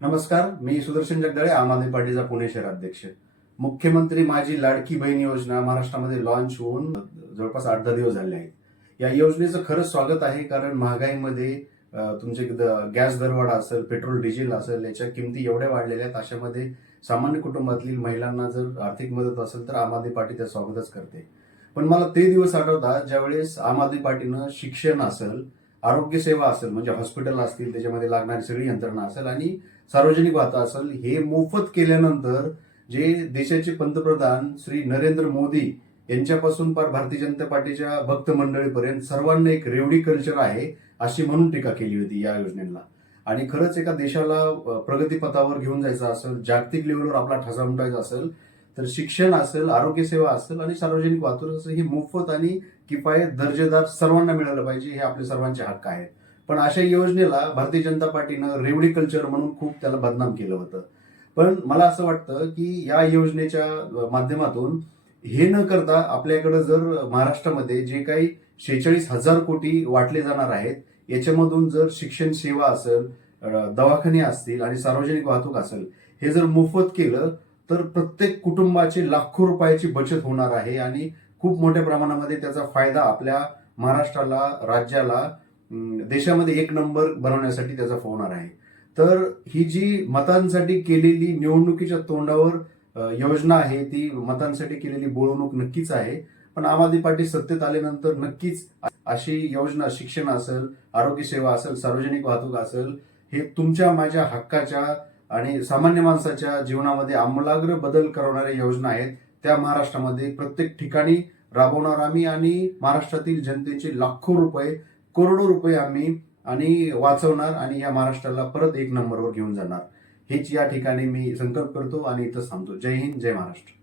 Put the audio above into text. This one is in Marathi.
नमस्कार मी सुदर्शन जगदाळे आम आदमी पार्टीचा पुणे शहराध्यक्ष मुख्यमंत्री माझी लाडकी बहीण योजना महाराष्ट्रामध्ये लॉन्च होऊन जवळपास आठ दहा दिवस झाले आहेत. या योजनेचं खरंच स्वागत आहे कारण महागाईमध्ये तुमचे गॅस दरवाढ असेल पेट्रोल डिझेल असेल याच्या किमती एवढ्या वाढलेल्या आहेत अशामध्ये सामान्य कुटुंबातील महिलांना जर आर्थिक मदत असेल तर आम आदमी पार्टी त्या स्वागतच करते. पण मला ते दिवस आठवतात ज्यावेळेस आम आदमी पार्टीनं शिक्षण असेल आरोग्य सेवा असेल म्हणजे हॉस्पिटल असतील त्याच्यामध्ये लागणारी सगळी यंत्रणा असेल आणि सार्वजनिक वाहतूक असेल हे मोफत केल्यानंतर जे देशाचे पंतप्रधान श्री नरेंद्र मोदी यांच्यापासून पार भारतीय जनता पार्टीच्या भक्त मंडळीपर्यंत सर्वांना एक रेवडी कल्चर आहे अशी म्हणून टीका केली होती या योजनेला. आणि खरंच एका देशाला प्रगतीपथावर घेऊन जायचं असेल जागतिक लेवलवर आपला ठसा उमटायचा असेल तर शिक्षण असेल आरोग्य सेवा असेल आणि सार्वजनिक वाहतूक असेल ही मोफत आणि किफायत दर्जेदार सर्वांना मिळालं पाहिजे हे आपले सर्वांचे हक्क आहेत. पण अशा योजनेला भारतीय जनता पार्टीनं रेवडी कल्चर म्हणून खूप त्याला बदनाम केलं होतं. पण मला असं वाटतं की या योजनेच्या माध्यमातून हे न करता आपल्याकडं जर महाराष्ट्रामध्ये जे काही शेहेचाळीस हजार कोटी वाटले जाणार आहेत याच्यामधून जर शिक्षण सेवा असेल दवाखाने असतील आणि सार्वजनिक वाहतूक असेल हे जर मोफत केलं तर प्रत्येक कुटुंबाची लाखो रुपयाची बचत होणार आहे आणि खूप मोठ्या प्रमाणामध्ये त्याचा फायदा आपल्या महाराष्ट्राला राज्याला देशामध्ये एक नंबर बनवण्यासाठी त्याचा होणार आहे. तर ही जी मतांसाठी केलेली निवडणुकीच्या तोंडावर योजना आहे ती मतांसाठी केलेली बोलवणूक नक्कीच आहे. पण आम आदमी पार्टी सत्तेत आल्यानंतर नक्कीच अशी योजना शिक्षण असेल आरोग्य सेवा असेल सार्वजनिक वाहतूक असेल हे तुमच्या माझ्या हक्काच्या आणि सामान्य माणसाच्या जीवनामध्ये आमूलाग्र बदल करणाऱ्या योजना आहेत. त्या महाराष्ट्रामध्ये प्रत्येक ठिकाणी राबवणार आम्ही आणि महाराष्ट्रातील जनतेचे लाखो रुपये करोडो रुपये आम्ही आणि वाचवणार आणि या महाराष्ट्राला परत एक नंबरवर घेऊन जाणार. हेच या ठिकाणी मी संकल्प करतो आणि इथं थांबतो. जय हिंद जय महाराष्ट्र.